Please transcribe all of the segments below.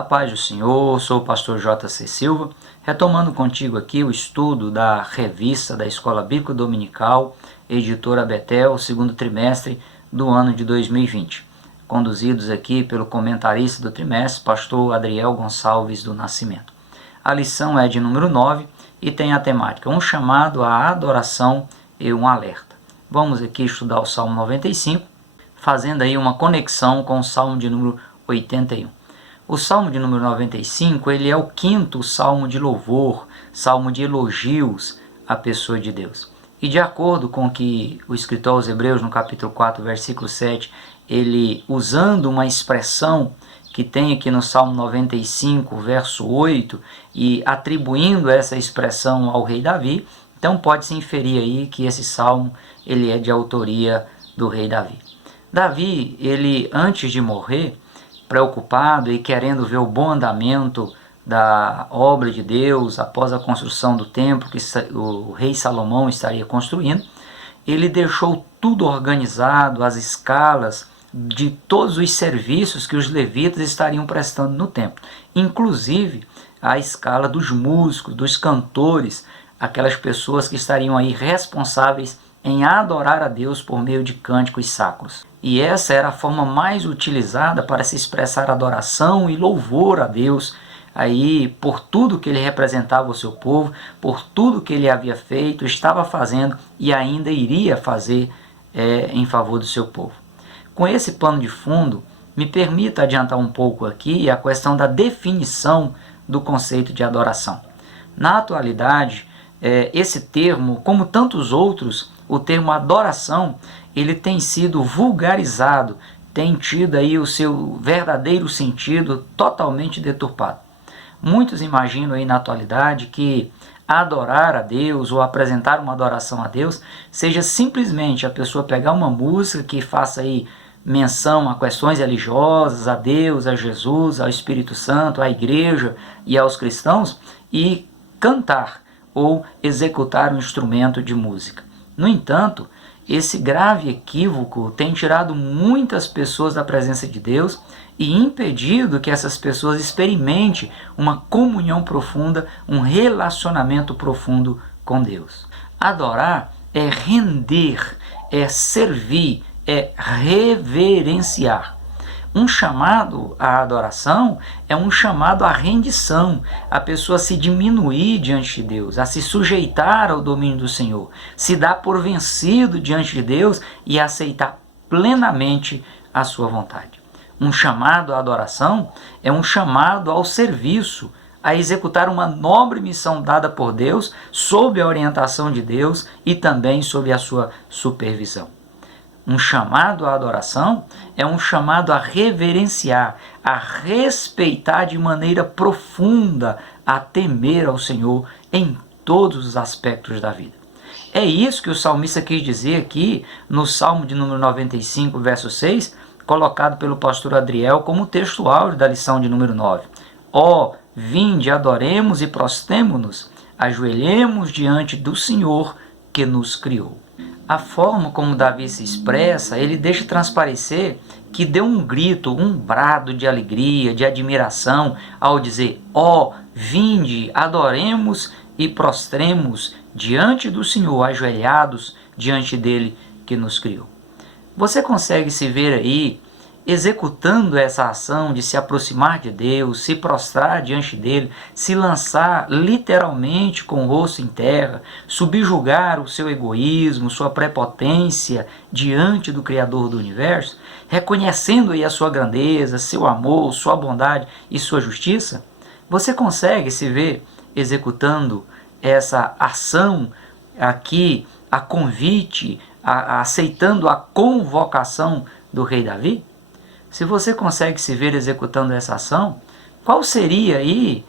A paz do Senhor, sou o pastor J.C. Silva, retomando contigo aqui o estudo da revista da Escola Bíblica Dominical, editora Betel, segundo trimestre do ano de 2020, conduzidos aqui pelo comentarista do trimestre, pastor Adriel Gonçalves do Nascimento. A lição é de número 9 e tem a temática, um chamado à adoração e um alerta. Vamos aqui estudar o Salmo 95, fazendo aí uma conexão com o Salmo de número 81. O Salmo de número 95, ele é o quinto salmo de louvor, salmo de elogios à pessoa de Deus. E de acordo com o que o escritor aos Hebreus, no capítulo 4, versículo 7, ele usando uma expressão que tem aqui no Salmo 95, verso 8, e atribuindo essa expressão ao rei Davi, então pode-se inferir aí que esse salmo ele é de autoria do rei Davi. Davi, ele antes de morrer, preocupado e querendo ver o bom andamento da obra de Deus após a construção do templo que o rei Salomão estaria construindo, ele deixou tudo organizado, as escalas de todos os serviços que os levitas estariam prestando no templo, inclusive a escala dos músicos, dos cantores, aquelas pessoas que estariam aí responsáveis em adorar a Deus por meio de cânticos sacros. E essa era a forma mais utilizada para se expressar adoração e louvor a Deus, aí por tudo que ele representava ao seu povo, por tudo que ele havia feito, estava fazendo e ainda iria fazer em favor do seu povo. Com esse pano de fundo, me permita adiantar um pouco aqui a questão da definição do conceito de adoração. Na atualidade, esse termo, como tantos outros, o termo adoração, ele tem sido vulgarizado, tem tido aí o seu verdadeiro sentido totalmente deturpado. Muitos imaginam aí na atualidade que adorar a Deus ou apresentar uma adoração a Deus seja simplesmente a pessoa pegar uma música que faça aí menção a questões religiosas, a Deus, a Jesus, ao Espírito Santo, à igreja e aos cristãos e cantar ou executar um instrumento de música. No entanto, esse grave equívoco tem tirado muitas pessoas da presença de Deus e impedido que essas pessoas experimentem uma comunhão profunda, um relacionamento profundo com Deus. Adorar é render, é servir, é reverenciar. Um chamado à adoração é um chamado à rendição, a pessoa se diminuir diante de Deus, a se sujeitar ao domínio do Senhor, se dar por vencido diante de Deus e aceitar plenamente a sua vontade. Um chamado à adoração é um chamado ao serviço, a executar uma nobre missão dada por Deus, sob a orientação de Deus e também sob a sua supervisão. Um chamado à adoração é um chamado a reverenciar, a respeitar de maneira profunda, a temer ao Senhor em todos os aspectos da vida. É isso que o salmista quis dizer aqui no Salmo de número 95, verso 6, colocado pelo pastor Adriel como texto áureo da lição de número 9. Ó, vinde, adoremos e prostremo-nos, ajoelhemos diante do Senhor que nos criou. A forma como Davi se expressa, ele deixa transparecer que deu um grito, um brado de alegria, de admiração, ao dizer, ó, vinde, adoremos e prostremos diante do Senhor, ajoelhados diante dele que nos criou. Você consegue se ver aí executando essa ação de se aproximar de Deus, se prostrar diante dele, se lançar literalmente com o rosto em terra, subjugar o seu egoísmo, sua prepotência diante do Criador do Universo, reconhecendo aí a sua grandeza, seu amor, sua bondade e sua justiça? Você consegue se ver executando essa ação aqui, a convite, aceitando a convocação do rei Davi? Se você consegue se ver executando essa ação, qual seria aí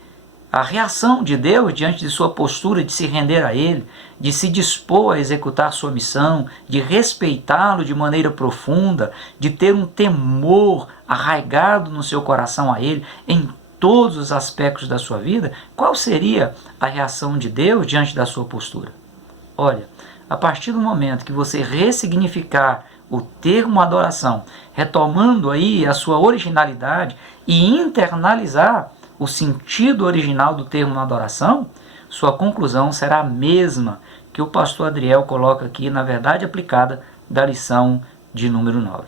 a reação de Deus diante de sua postura de se render a Ele, de se dispor a executar sua missão, de respeitá-lo de maneira profunda, de ter um temor arraigado no seu coração a Ele em todos os aspectos da sua vida? Qual seria a reação de Deus diante da sua postura? Olha, a partir do momento que você ressignificar o termo adoração, retomando aí a sua originalidade e internalizar o sentido original do termo adoração, sua conclusão será a mesma que o pastor Adriel coloca aqui na verdade aplicada da lição de número 9.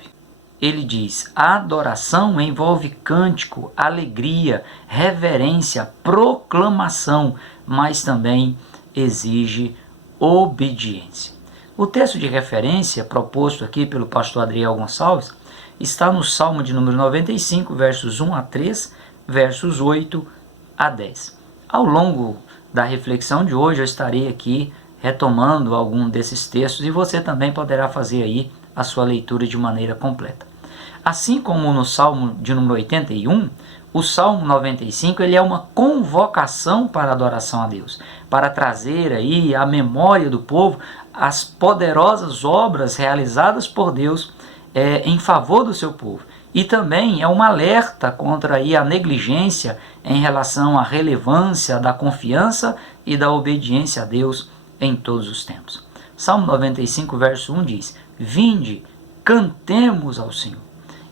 Ele diz: a adoração envolve cântico, alegria, reverência, proclamação, mas também exige obediência. O texto de referência proposto aqui pelo pastor Adriel Gonçalves está no Salmo de número 95, versos 1 a 3, versos 8 a 10. Ao longo da reflexão de hoje eu estarei aqui retomando algum desses textos e você também poderá fazer aí a sua leitura de maneira completa. Assim como no Salmo de número 81, o Salmo 95 ele é uma convocação para a adoração a Deus, para trazer aí à memória do povo as poderosas obras realizadas por Deus em favor do seu povo. E também é um alerta contra aí a negligência em relação à relevância da confiança e da obediência a Deus em todos os tempos. Salmo 95, verso 1 diz: vinde, cantemos ao Senhor.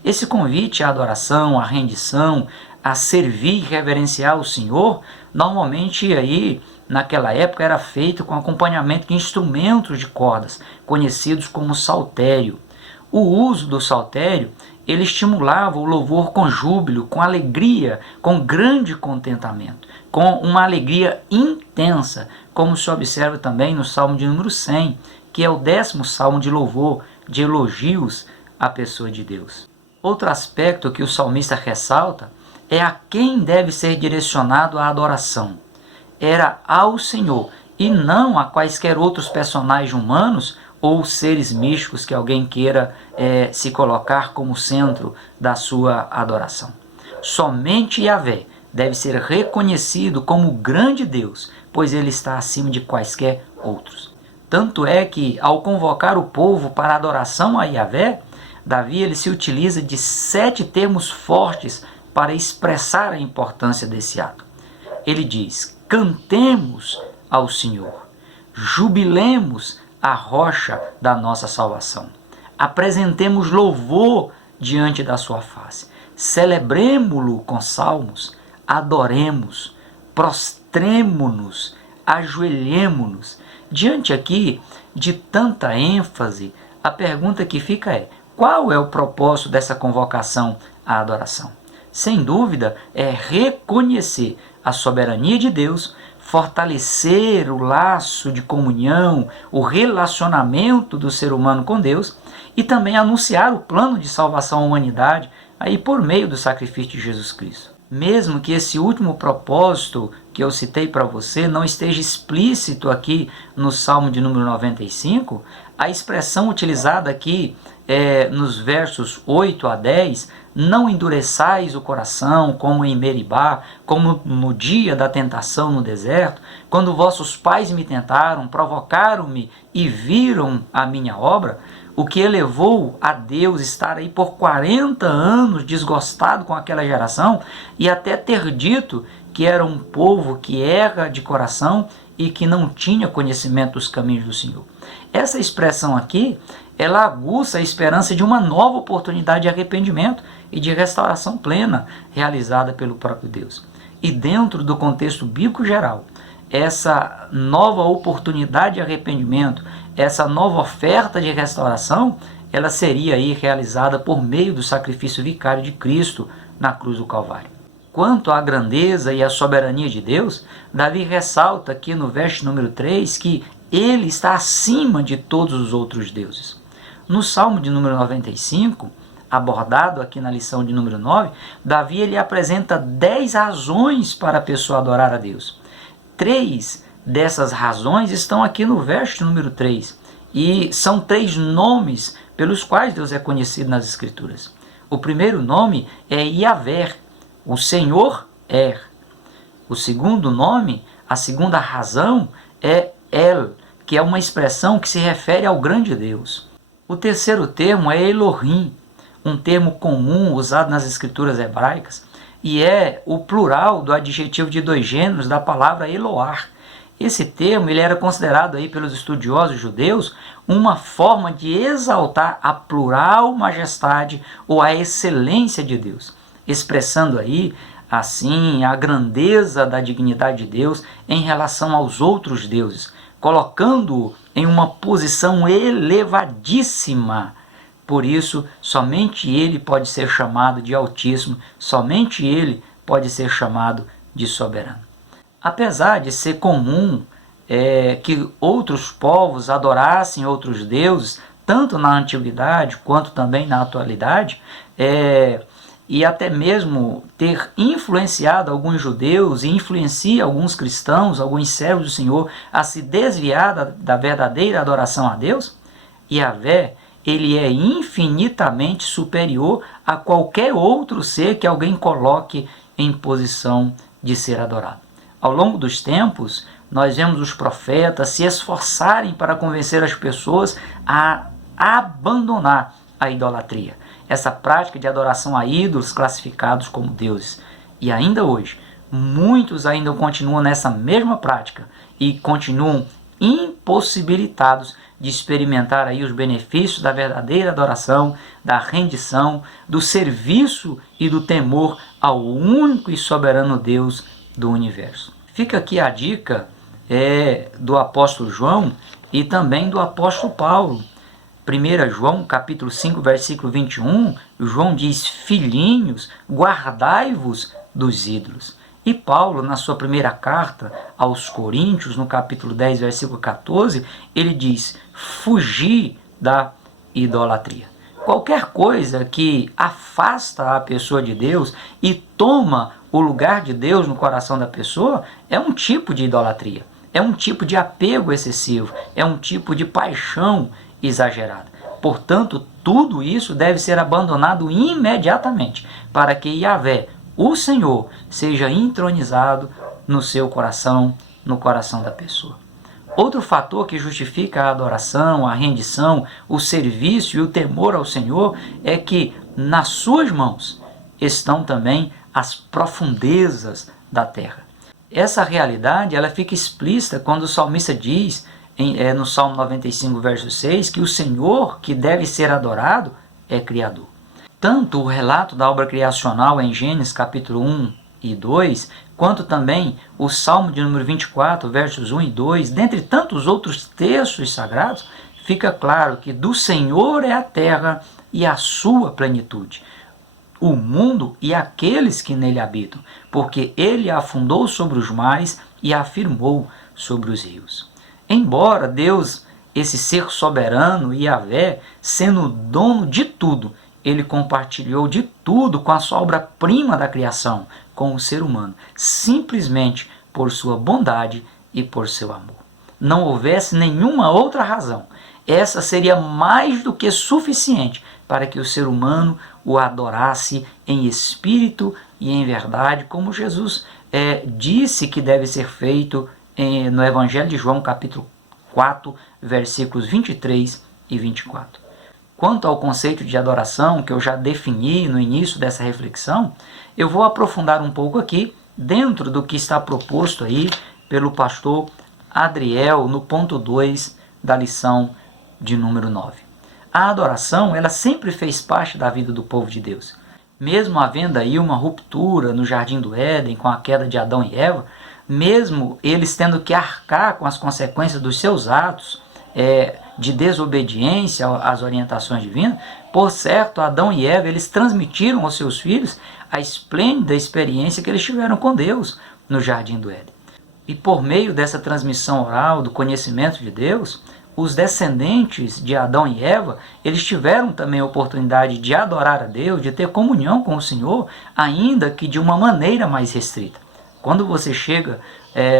Esse convite à adoração, à rendição, a servir e reverenciar o Senhor, normalmente aí naquela época era feito com acompanhamento de instrumentos de cordas, conhecidos como saltério. O uso do saltério, ele estimulava o louvor com júbilo, com alegria, com grande contentamento, com uma alegria intensa, como se observa também no Salmo de número 100, que é o 10º Salmo de louvor, de elogios à pessoa de Deus. Outro aspecto que o salmista ressalta é a quem deve ser direcionado a adoração. Era ao Senhor e não a quaisquer outros personagens humanos ou seres místicos que alguém queira se colocar como centro da sua adoração. Somente Yahvé deve ser reconhecido como o grande Deus, pois ele está acima de quaisquer outros. Tanto é que, ao convocar o povo para a adoração a Yahvé, Davi ele se utiliza de 7 termos fortes para expressar a importância desse ato. Ele diz: cantemos ao Senhor, jubilemos a rocha da nossa salvação, apresentemos louvor diante da sua face, celebremo-lo com salmos, adoremos, prostremo-nos, ajoelhemo-nos. Diante aqui de tanta ênfase, a pergunta que fica é: qual é o propósito dessa convocação à adoração? Sem dúvida, é reconhecer a soberania de Deus, fortalecer o laço de comunhão, o relacionamento do ser humano com Deus e também anunciar o plano de salvação à humanidade aí por meio do sacrifício de Jesus Cristo. Mesmo que esse último propósito que eu citei para você não esteja explícito aqui no Salmo de número 95, a expressão utilizada aqui nos versos 8 a 10, não endureçais o coração como em Meribá, como no dia da tentação no deserto, quando vossos pais me tentaram, provocaram-me e viram a minha obra, o que elevou a Deus estar aí por 40 anos desgostado com aquela geração e até ter dito que era um povo que erra de coração e que não tinha conhecimento dos caminhos do Senhor. Essa expressão aqui, ela aguça a esperança de uma nova oportunidade de arrependimento e de restauração plena realizada pelo próprio Deus. E dentro do contexto bíblico geral, essa nova oportunidade de arrependimento, essa nova oferta de restauração, ela seria aí realizada por meio do sacrifício vicário de Cristo na cruz do Calvário. Quanto à grandeza e à soberania de Deus, Davi ressalta aqui no verso número 3 que ele está acima de todos os outros deuses. No Salmo de número 95, abordado aqui na lição de número 9, Davi ele apresenta 10 razões para a pessoa adorar a Deus. 3 dessas razões estão aqui no verso número 3, e são 3 nomes pelos quais Deus é conhecido nas Escrituras. O primeiro nome é Yahvé, o Senhor é. O segundo nome, a segunda razão é El, que é uma expressão que se refere ao grande Deus. O terceiro termo é Elohim, um termo comum usado nas escrituras hebraicas, e é o plural do adjetivo de 2 gêneros da palavra Eloar. Esse termo ele era considerado aí pelos estudiosos judeus uma forma de exaltar a plural majestade ou a excelência de Deus, expressando aí, assim, a grandeza da dignidade de Deus em relação aos outros deuses, colocando-o em uma posição elevadíssima. Por isso, somente ele pode ser chamado de Altíssimo, somente ele pode ser chamado de soberano. Apesar de ser comum que outros povos adorassem outros deuses, tanto na antiguidade quanto também na atualidade, e até mesmo ter influenciado alguns judeus e influencia alguns cristãos, alguns servos do Senhor, a se desviar da verdadeira adoração a Deus, Yahvé, ele é infinitamente superior a qualquer outro ser que alguém coloque em posição de ser adorado. Ao longo dos tempos, nós vemos os profetas se esforçarem para convencer as pessoas a abandonar a idolatria, essa prática de adoração a ídolos classificados como deuses. E ainda hoje, muitos ainda continuam nessa mesma prática e continuam impossibilitados de experimentar aí os benefícios da verdadeira adoração, da rendição, do serviço e do temor ao único e soberano Deus do universo. Fica aqui a dica do apóstolo João e também do apóstolo Paulo. 1 João, capítulo 5, versículo 21, João diz: filhinhos, guardai-vos dos ídolos. E Paulo, na sua primeira carta aos Coríntios, no capítulo 10, versículo 14, ele diz: fugir da idolatria. Qualquer coisa que afasta a pessoa de Deus e toma o lugar de Deus no coração da pessoa é um tipo de idolatria, é um tipo de apego excessivo, é um tipo de paixão exagerada. Portanto, tudo isso deve ser abandonado imediatamente para que Yahvé, o Senhor, seja entronizado no seu coração, no coração da pessoa. Outro fator que justifica a adoração, a rendição, o serviço e o temor ao Senhor é que nas suas mãos estão também as profundezas da terra. Essa realidade ela fica explícita quando o salmista diz, no Salmo 95, verso 6, que o Senhor que deve ser adorado é Criador. Tanto o relato da obra criacional em Gênesis capítulo 1 e 2, quanto também o Salmo de número 24, versos 1 e 2, dentre tantos outros textos sagrados, fica claro que do Senhor é a terra e a sua plenitude, o mundo e aqueles que nele habitam, porque ele a afundou sobre os mares e a afirmou sobre os rios. Embora Deus, esse ser soberano, Yahvé, sendo dono de tudo, ele compartilhou de tudo com a sua obra-prima da criação, com o ser humano, simplesmente por sua bondade e por seu amor. Não houvesse nenhuma outra razão. Essa seria mais do que suficiente para que o ser humano o adorasse em espírito e em verdade, como Jesus disse que deve ser feito no Evangelho de João, capítulo 4, versículos 23 e 24. Quanto ao conceito de adoração, que eu já defini no início dessa reflexão, eu vou aprofundar um pouco aqui, dentro do que está proposto aí pelo pastor Adriel, no ponto 2 da lição de número 9. A adoração, ela sempre fez parte da vida do povo de Deus. Mesmo havendo aí uma ruptura no Jardim do Éden, com a queda de Adão e Eva, mesmo eles tendo que arcar com as consequências dos seus atos, de desobediência às orientações divinas, por certo, Adão e Eva, eles transmitiram aos seus filhos a esplêndida experiência que eles tiveram com Deus no Jardim do Éden. E por meio dessa transmissão oral do conhecimento de Deus, os descendentes de Adão e Eva, eles tiveram também a oportunidade de adorar a Deus, de ter comunhão com o Senhor, ainda que de uma maneira mais restrita. Quando você chega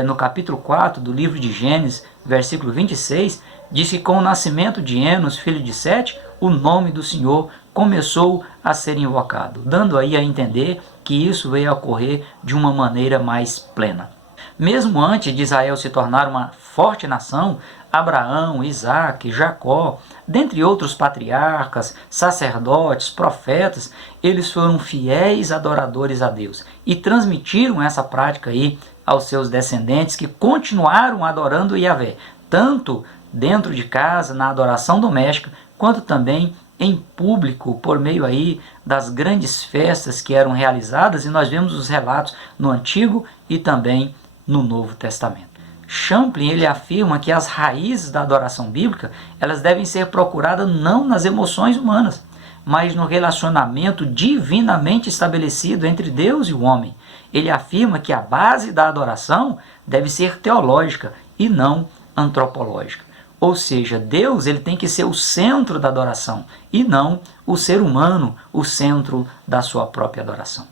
no capítulo 4 do livro de Gênesis, versículo 26, diz que com o nascimento de Enos, filho de Sete, o nome do Senhor começou a ser invocado, dando aí a entender que isso veio a ocorrer de uma maneira mais plena. Mesmo antes de Israel se tornar uma forte nação, Abraão, Isaac, Jacó, dentre outros patriarcas, sacerdotes, profetas, eles foram fiéis adoradores a Deus e transmitiram essa prática aí aos seus descendentes, que continuaram adorando Yahvé, tanto dentro de casa, na adoração doméstica, quanto também em público, por meio aí das grandes festas que eram realizadas, e nós vemos os relatos no Antigo e também no Novo Testamento. Champlin ele afirma que as raízes da adoração bíblica elas devem ser procuradas não nas emoções humanas, mas no relacionamento divinamente estabelecido entre Deus e o homem. Ele afirma que a base da adoração deve ser teológica e não antropológica. Ou seja, Deus ele tem que ser o centro da adoração e não o ser humano, o centro da sua própria adoração.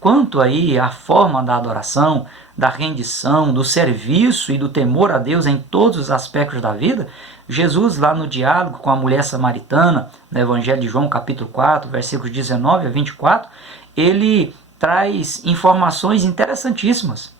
Quanto aí à forma da adoração, da rendição, do serviço e do temor a Deus em todos os aspectos da vida, Jesus lá no diálogo com a mulher samaritana, no Evangelho de João capítulo 4, versículos 19 a 24, ele traz informações interessantíssimas.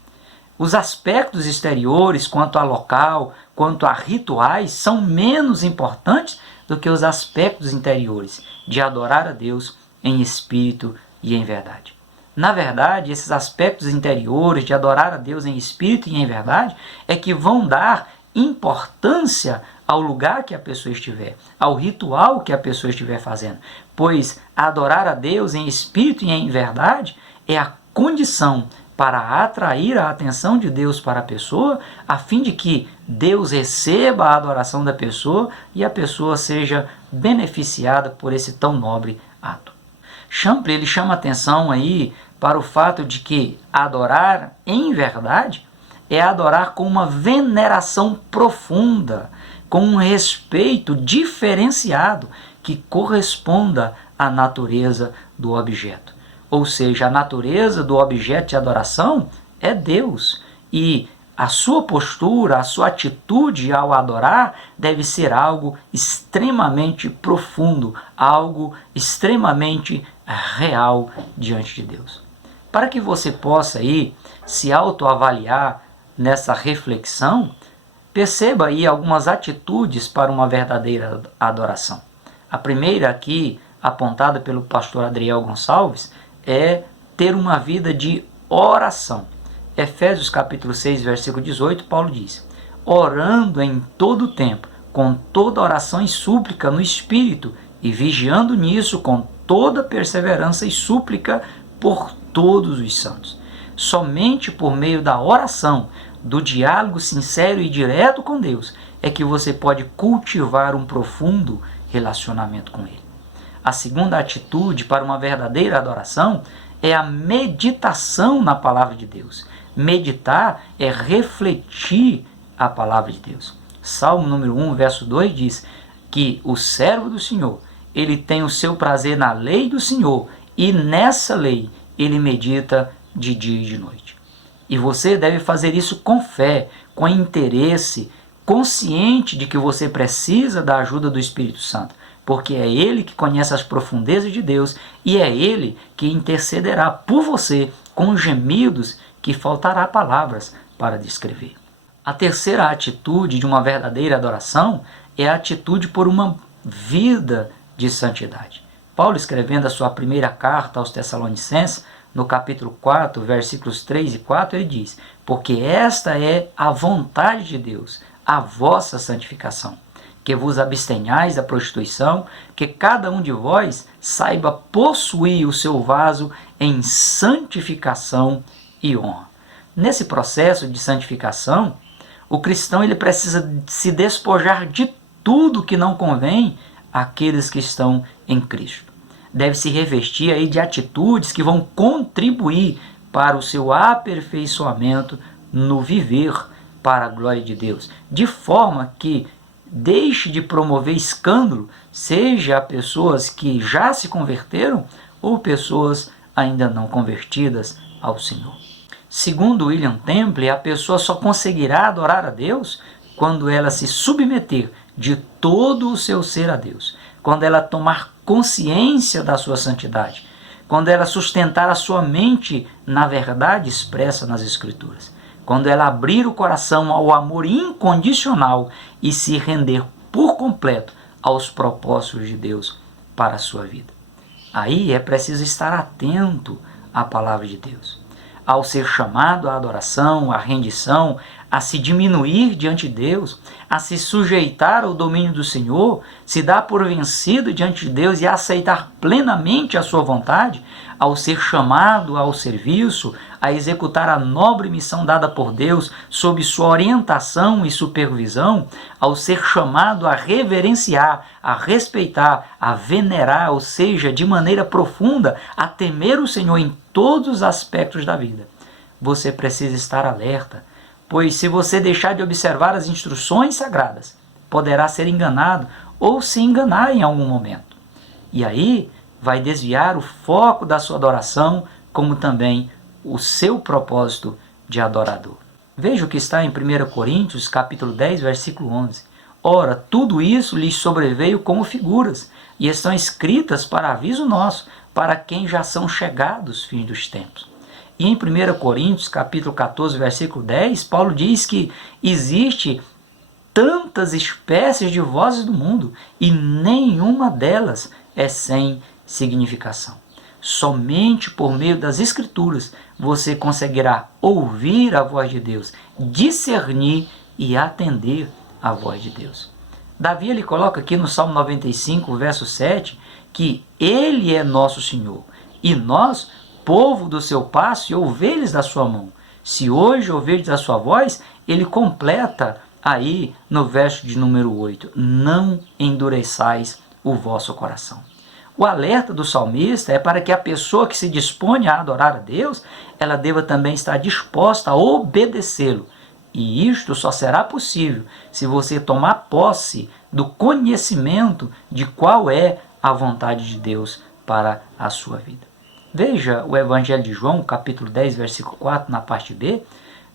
Os aspectos exteriores, quanto a local, quanto a rituais, são menos importantes do que os aspectos interiores de adorar a Deus em espírito e em verdade. Na verdade, esses aspectos interiores de adorar a Deus em espírito e em verdade é que vão dar importância ao lugar que a pessoa estiver, ao ritual que a pessoa estiver fazendo, pois adorar a Deus em espírito e em verdade é a condição para atrair a atenção de Deus para a pessoa, a fim de que Deus receba a adoração da pessoa e a pessoa seja beneficiada por esse tão nobre ato. Champlin ele chama atenção aí para o fato de que adorar em verdade é adorar com uma veneração profunda, com um respeito diferenciado que corresponda à natureza do objeto. Ou seja, a natureza do objeto de adoração é Deus, e a sua postura, a sua atitude ao adorar deve ser algo extremamente profundo, algo extremamente real diante de Deus. Para que você possa aí se autoavaliar nessa reflexão, perceba aí algumas atitudes para uma verdadeira adoração. A primeira aqui, apontada pelo pastor Adriel Gonçalves, é ter uma vida de oração. Efésios capítulo 6, versículo 18, Paulo diz: orando em todo o tempo, com toda oração e súplica no Espírito, e vigiando nisso com toda perseverança e súplica por todos os santos. Somente por meio da oração, do diálogo sincero e direto com Deus, é que você pode cultivar um profundo relacionamento com Ele. A segunda atitude para uma verdadeira adoração é a meditação na palavra de Deus. Meditar é refletir a palavra de Deus. Salmo número 1, verso 2 diz que o servo do Senhor, ele tem o seu prazer na lei do Senhor, e nessa lei ele medita de dia e de noite. E você deve fazer isso com fé, com interesse, consciente de que você precisa da ajuda do Espírito Santo, porque é Ele que conhece as profundezas de Deus e é Ele que intercederá por você com gemidos que faltará palavras para descrever. A terceira atitude de uma verdadeira adoração é a atitude por uma vida de santidade. Paulo, escrevendo a sua primeira carta aos Tessalonicenses, no capítulo 4, versículos 3 e 4, ele diz: porque esta é a vontade de Deus, a vossa santificação, que vos abstenhais da prostituição, que cada um de vós saiba possuir o seu vaso em santificação e honra. Nesse processo de santificação, o cristão ele precisa se despojar de tudo que não convém àqueles que estão em Cristo. Deve se revestir aí de atitudes que vão contribuir para o seu aperfeiçoamento no viver para a glória de Deus, de forma que deixe de promover escândalo, seja a pessoas que já se converteram ou pessoas ainda não convertidas ao Senhor. Segundo William Temple, a pessoa só conseguirá adorar a Deus quando ela se submeter de todo o seu ser a Deus, quando ela tomar consciência da sua santidade, quando ela sustentar a sua mente na verdade expressa nas Escrituras, quando ela abrir o coração ao amor incondicional e se render por completo aos propósitos de Deus para a sua vida. Aí é preciso estar atento à palavra de Deus. Ao ser chamado à adoração, à rendição, a se diminuir diante de Deus, a se sujeitar ao domínio do Senhor, se dar por vencido diante de Deus e aceitar plenamente a sua vontade, ao ser chamado ao serviço, a executar a nobre missão dada por Deus sob sua orientação e supervisão, ao ser chamado a reverenciar, a respeitar, a venerar, ou seja, de maneira profunda, a temer o Senhor em todos os aspectos da vida. Você precisa estar alerta, pois se você deixar de observar as instruções sagradas, poderá ser enganado ou se enganar em algum momento. E aí vai desviar o foco da sua adoração, como também o seu propósito de adorador. Veja o que está em 1 Coríntios, capítulo 10, versículo 11. Ora, tudo isso lhes sobreveio como figuras, e estão escritas para aviso nosso, para quem já são chegados os fins dos tempos. E em 1 Coríntios, capítulo 14, versículo 10, Paulo diz que existe tantas espécies de vozes do mundo, e nenhuma delas é sem significação. Somente por meio das Escrituras você conseguirá ouvir a voz de Deus, discernir e atender a voz de Deus. Davi ele coloca aqui no Salmo 95, verso 7, que Ele é nosso Senhor, e nós, povo do seu passo e ovelhas da sua mão. Se hoje ouvirdes a sua voz, ele completa aí no verso de número 8, não endureçais o vosso coração. O alerta do salmista é para que a pessoa que se dispõe a adorar a Deus, ela deva também estar disposta a obedecê-lo. E isto só será possível se você tomar posse do conhecimento de qual é a vontade de Deus para a sua vida. Veja o Evangelho de João, capítulo 10, versículo 4, na parte B.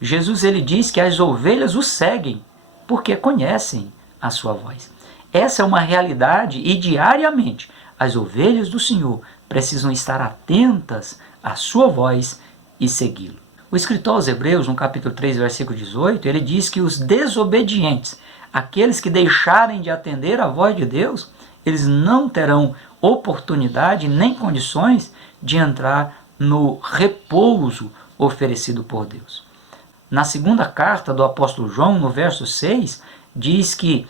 Jesus ele diz que as ovelhas o seguem, porque conhecem a sua voz. Essa é uma realidade e diariamente as ovelhas do Senhor precisam estar atentas à sua voz e segui-lo. O escritor aos Hebreus, no capítulo 3, versículo 18, ele diz que os desobedientes, aqueles que deixarem de atender à voz de Deus, eles não terão oportunidade nem condições de entrar no repouso oferecido por Deus. Na segunda carta do apóstolo João, no verso 6, diz que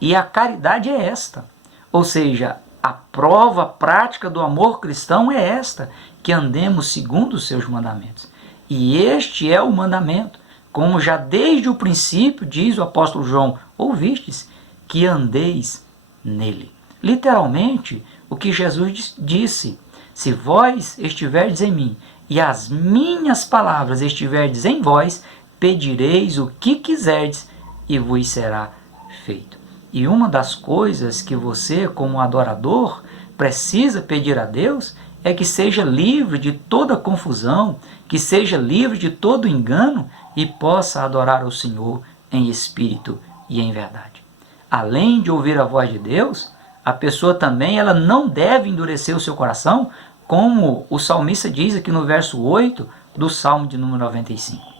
e a caridade é esta, ou seja, a prova prática do amor cristão é esta, que andemos segundo os seus mandamentos. E este é o mandamento, como já desde o princípio, diz o apóstolo João, ouvistes, que andeis nele. Literalmente, o que Jesus disse, se vós estiverdes em mim, e as minhas palavras estiverdes em vós, pedireis o que quiserdes, e vos será feito. E uma das coisas que você, como adorador, precisa pedir a Deus é que seja livre de toda confusão, que seja livre de todo engano e possa adorar o Senhor em espírito e em verdade. Além de ouvir a voz de Deus, a pessoa também ela não deve endurecer o seu coração, como o salmista diz aqui no verso 8 do Salmo de número 95.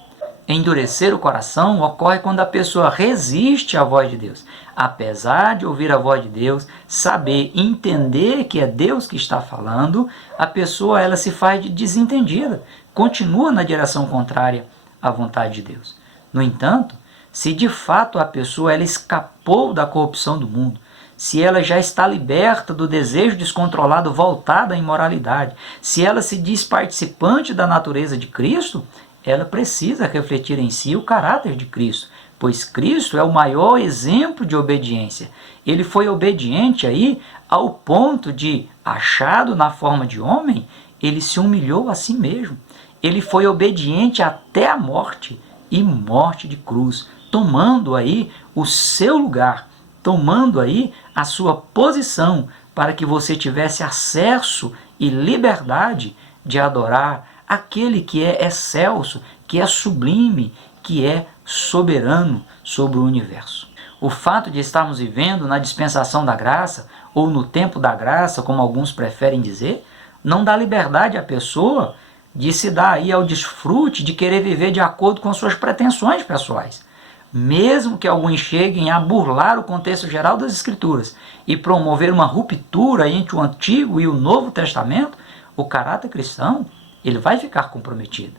Endurecer o coração ocorre quando a pessoa resiste à voz de Deus. Apesar de ouvir a voz de Deus, saber, entender que é Deus que está falando, a pessoa ela se faz de desentendida, continua na direção contrária à vontade de Deus. No entanto, se de fato a pessoa ela escapou da corrupção do mundo, se ela já está liberta do desejo descontrolado voltado à imoralidade, se ela se diz participante da natureza de Cristo, ela precisa refletir em si o caráter de Cristo, pois Cristo é o maior exemplo de obediência. Ele foi obediente aí ao ponto de, achado na forma de homem, ele se humilhou a si mesmo. Ele foi obediente até a morte, e morte de cruz, tomando aí o seu lugar, tomando aí a sua posição, para que você tivesse acesso e liberdade de adorar aquele que é excelso, que é sublime, que é soberano sobre o universo. O fato de estarmos vivendo na dispensação da graça, ou no tempo da graça, como alguns preferem dizer, não dá liberdade à pessoa de se dar aí ao desfrute de querer viver de acordo com suas pretensões pessoais. Mesmo que alguns cheguem a burlar o contexto geral das Escrituras e promover uma ruptura entre o Antigo e o Novo Testamento, o caráter cristão ele vai ficar comprometido.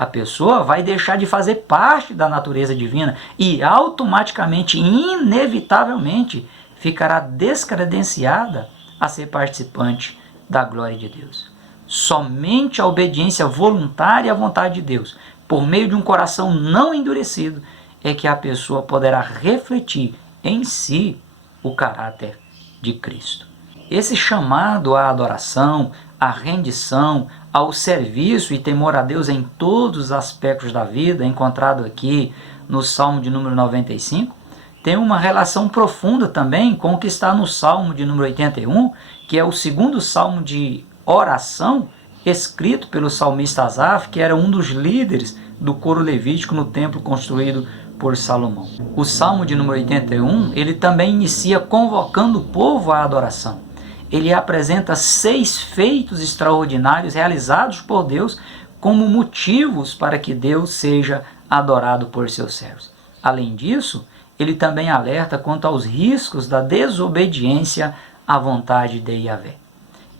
a pessoa vai deixar de fazer parte da natureza divina e automaticamente, inevitavelmente, ficará descredenciada a ser participante da glória de Deus. Somente a obediência voluntária à vontade de Deus, por meio de um coração não endurecido, é que a pessoa poderá refletir em si o caráter de Cristo. Esse chamado à adoração, à rendição, ao serviço e temor a Deus em todos os aspectos da vida, encontrado aqui no Salmo de número 95, tem uma relação profunda também com o que está no Salmo de número 81, que é o segundo salmo de oração escrito pelo salmista Asaf, que era um dos líderes do coro levítico no templo construído por Salomão. O Salmo de número 81, ele também inicia convocando o povo à adoração. Ele apresenta 6 feitos extraordinários realizados por Deus como motivos para que Deus seja adorado por seus servos. Além disso, ele também alerta quanto aos riscos da desobediência à vontade de Yahvé.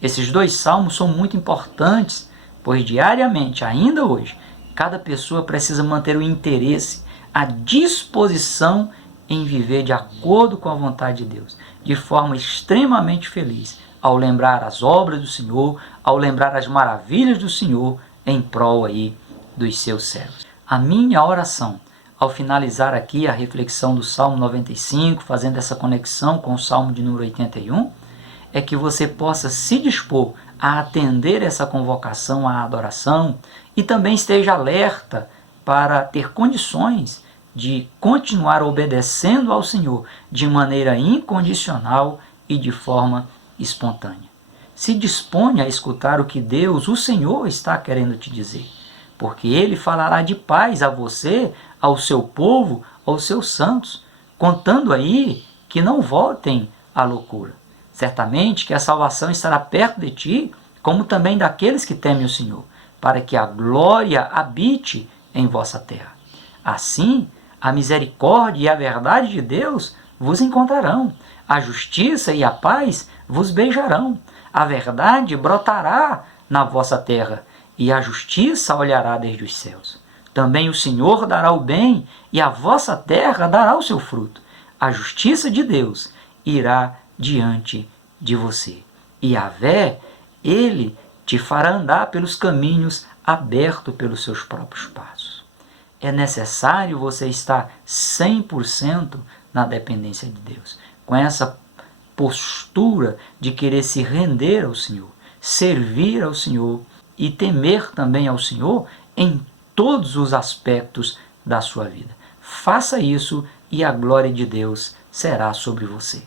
Esses 2 salmos são muito importantes, pois diariamente, ainda hoje, cada pessoa precisa manter o interesse, a disposição em viver de acordo com a vontade de Deus, de forma extremamente feliz, ao lembrar as obras do Senhor, ao lembrar as maravilhas do Senhor em prol aí dos seus servos. A minha oração, ao finalizar aqui a reflexão do Salmo 95, fazendo essa conexão com o Salmo de número 81, é que você possa se dispor a atender essa convocação à adoração e também esteja alerta para ter condições de continuar obedecendo ao Senhor de maneira incondicional e de forma espontânea. Se disponha a escutar o que Deus, o Senhor, está querendo te dizer, porque Ele falará de paz a você, ao seu povo, aos seus santos, contando aí que não voltem à loucura. Certamente que a salvação estará perto de ti, como também daqueles que temem o Senhor, para que a glória habite em vossa terra. Assim, a misericórdia e a verdade de Deus vos encontrarão, a justiça e a paz vos beijarão, a verdade brotará na vossa terra, e a justiça olhará desde os céus. Também o Senhor dará o bem, e a vossa terra dará o seu fruto. A justiça de Deus irá diante de você. E Yahvé, Ele te fará andar pelos caminhos abertos pelos seus próprios passos. É necessário você estar 100% na dependência de Deus, com essa postura de querer se render ao Senhor, servir ao Senhor e temer também ao Senhor em todos os aspectos da sua vida. Faça isso e a glória de Deus será sobre você.